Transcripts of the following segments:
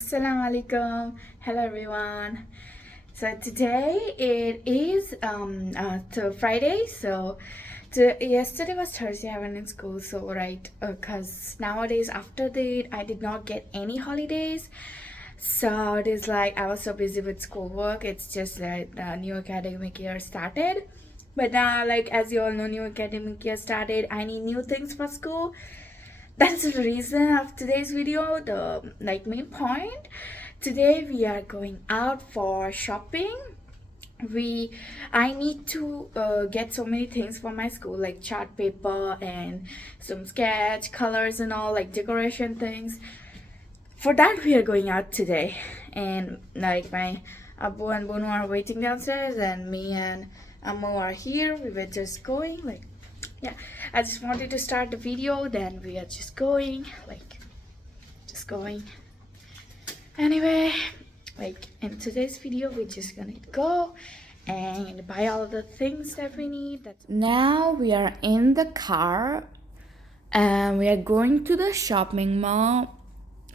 Assalamu alaikum. Hello everyone. So today it is Friday. Yesterday was Thursday. I went in school. So right, because nowadays after that I did not get any holidays. So it is like I was so busy with schoolwork. It's just that the new academic year started. But now, like as you all know, new academic year started. I need new things for school. That's the reason of today's video. The main point. Today we are going out for shopping. I need to get so many things for my school, like chart paper and some sketch colors and all, like decoration things. For that we are going out today, and like my Abu and Bono are waiting downstairs, and me and Ammo are here. We were just going, like, yeah, I just wanted to start the video, then we are just going, anyway. Like in today's video we're just gonna go and buy all the things that we need. Now we are in the car and we are going to the shopping mall.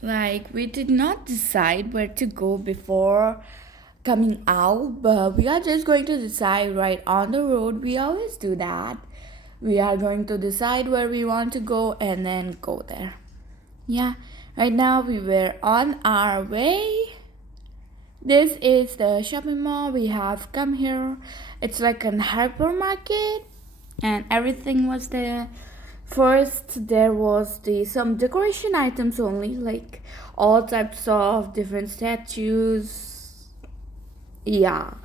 Like, we did not decide where to go before coming out, but we are just going to decide right on the road. We always do that. We are going to decide where we want to go and then go there. Yeah, right now we were on our way. This is the shopping mall. We have come here. It's like an hypermarket and everything was there. First there was some decoration items only, like all types of different statues, yeah,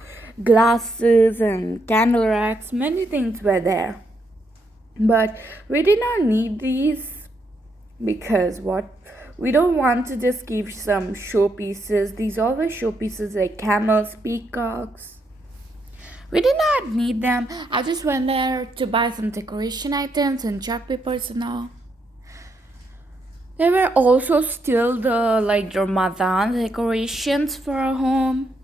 glasses and candle racks. Many things were there, but we did not need these because we don't want to just keep some showpieces. These always showpieces like camels, peacocks. We did not need them. I just went there to buy some decoration items and chart papers and all. There were also still the Ramadan decorations for our home,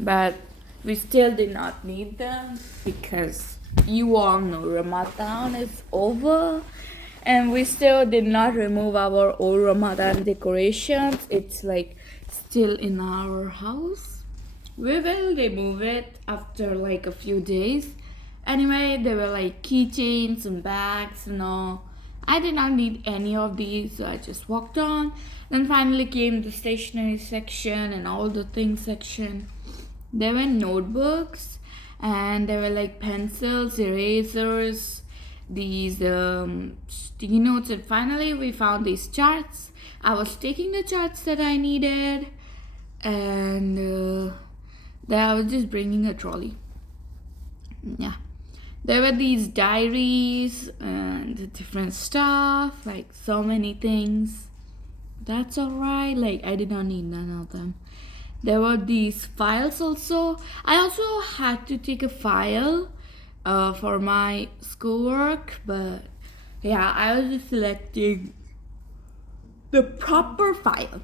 but we still did not need them because you all know Ramadan is over, and we still did not remove our old Ramadan decorations. It's like still in our house. We will remove it after like a few days. Anyway, there were like keychains and bags and all. I did not need any of these, so I just walked on. Then finally came the stationery section and all the things section. There were notebooks and there were like pencils, erasers, these sticky notes, and finally we found these charts. I was taking the charts that I needed, and then I was just bringing a trolley. Yeah, there were these diaries and different stuff, like so many things. That's alright, like I did not need none of them. There were these files also. I also had to take a file for my schoolwork, but yeah, I was just selecting the proper file.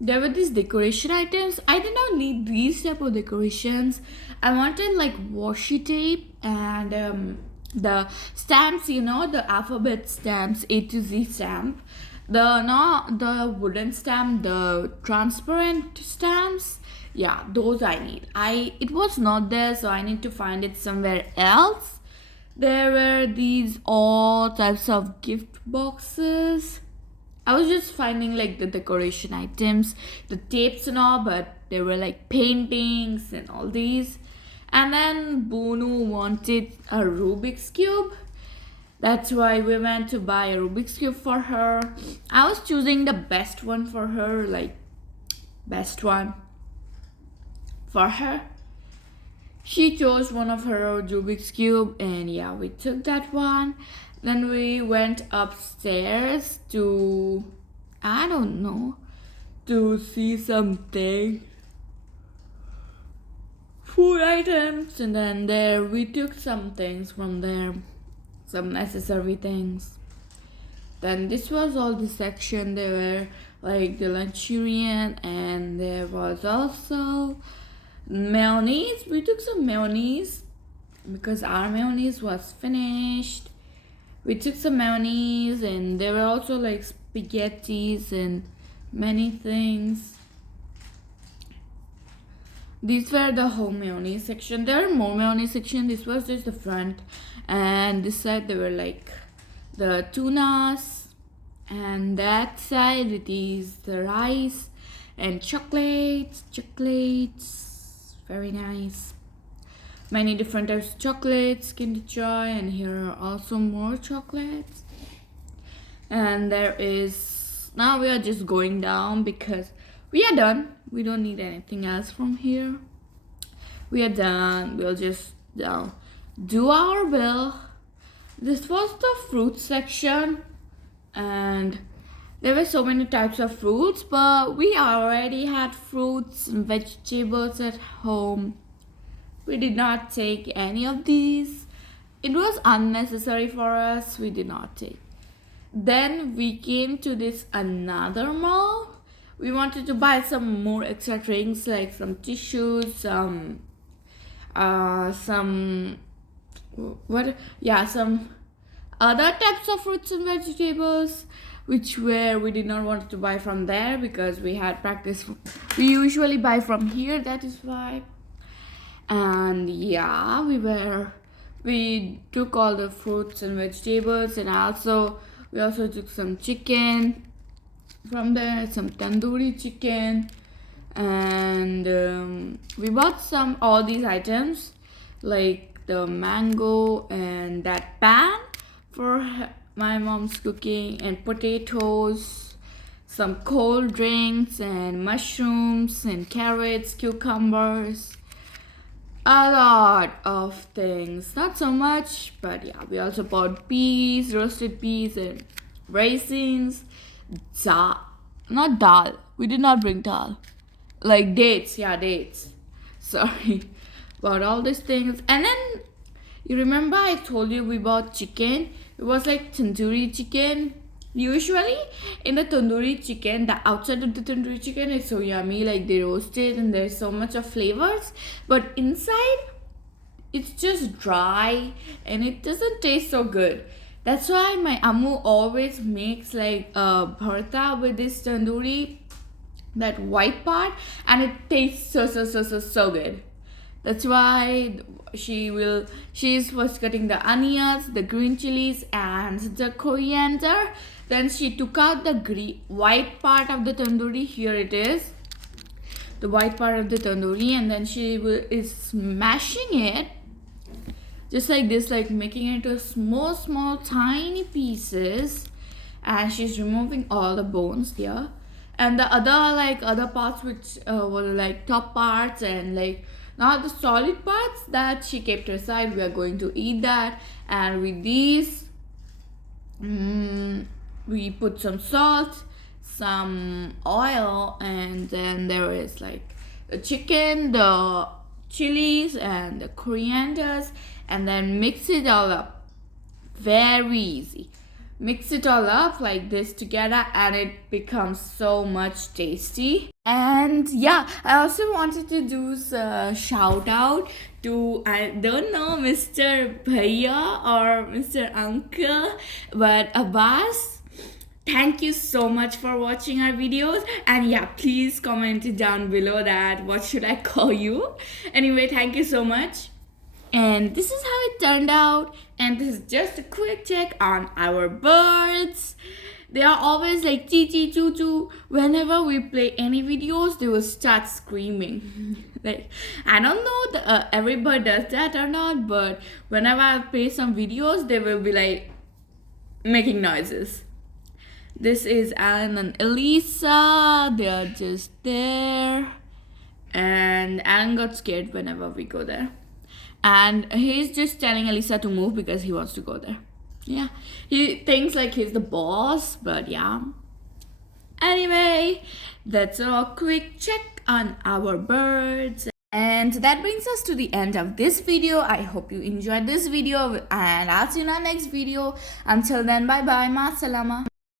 There were these decoration items. I did not need these type of decorations. I wanted like washi tape and the stamps, the alphabet stamps, A to Z stamp. Not the wooden stamp, the transparent stamps. Yeah, those I need. It was not there, so I need to find it somewhere else. There were these all types of gift boxes. I was just finding like the decoration items, the tapes and all, but there were like paintings and all these. And then Boonu wanted a Rubik's Cube. That's why we went to buy a Rubik's Cube for her. I was choosing the best one for her, like best one for her. She chose one of her Rubik's Cube, and yeah, we took that one. Then we went upstairs to, I don't know, to see something, food items, and then there we took some things from there, some necessary things. Then this was all the section. There were like the lunchurian, and there was also mayonnaise. We took some mayonnaise because our mayonnaise was finished. We took some mayonnaise, and there were also like spaghettis and many things. These were the whole mayonnaise section. There are more mayonnaise section. This was just the front, and this side they were like the tunas, and that side it is the rice and chocolates. Very nice. Many different types of chocolates, Kinder Joy, and here are also more chocolates. And there is, now we are just going down because we are done. We don't need anything else from here. We are done. We'll just do our bill. This was the fruit section, and there were so many types of fruits, but we already had fruits and vegetables at home. We did not take any of these. It was unnecessary for us. We did not take. Then we came to this another mall. We wanted to buy some more extra things like some tissues, some some other types of fruits and vegetables, which we did not want to buy from there because we had practice. We usually buy from here, that is why. And yeah, we took all the fruits and vegetables, and we also took some chicken from there, some tandoori chicken, and we bought all these items like the mango and that pan for my mom's cooking, and potatoes, some cold drinks, and mushrooms, and carrots, cucumbers, a lot of things. Not so much, but yeah, we also bought peas, roasted peas, and raisins, not dal. We did not bring dal. Like dates, dates. Sorry. Bought all these things. And then, you remember I told you we bought chicken? It was like tandoori chicken. Usually, in the tandoori chicken, the outside of the tandoori chicken is so yummy. Like they roast it and there's so much of flavors. But inside, it's just dry and it doesn't taste so good. That's why my Ammu always makes like a bharta with this tandoori, that white part, and it tastes so good. That's why she's first cutting the onions, the green chilies, and the coriander. Then she took out the white part of the tandoori. Here it is, the white part of the tandoori, and then she is smashing it just like this, like making it into small tiny pieces, and she's removing all the bones here, and the other parts which were like top parts and like not the solid parts, that she kept aside. We are going to eat that, and with these we put some salt, some oil, and then there is like the chicken, the chilies, and the corianders, and then mix it all up. Very easy. Mix it all up like this together, and it becomes so much tasty. And yeah, I also wanted to do a shout out to, I don't know, Mr. Bhaiya or Mr. Uncle, but Abbas. Thank you so much for watching our videos, and yeah, please comment down below that what should I call you. Anyway, thank you so much. And this is how it turned out, and this is just a quick check on our birds. They are always like chee chee choo choo. Whenever we play any videos, they will start screaming. Like, I don't know every bird does that or not, but whenever I play some videos, they will be like making noises. This is Alan and Elisa. They are just there, and Alan got scared whenever we go there. And he's just telling Elisa to move because he wants to go there. Yeah, he thinks like he's the boss, but yeah. Anyway, that's a quick check on our birds. And that brings us to the end of this video. I hope you enjoyed this video, and I'll see you in our next video. Until then, bye bye, ma salama.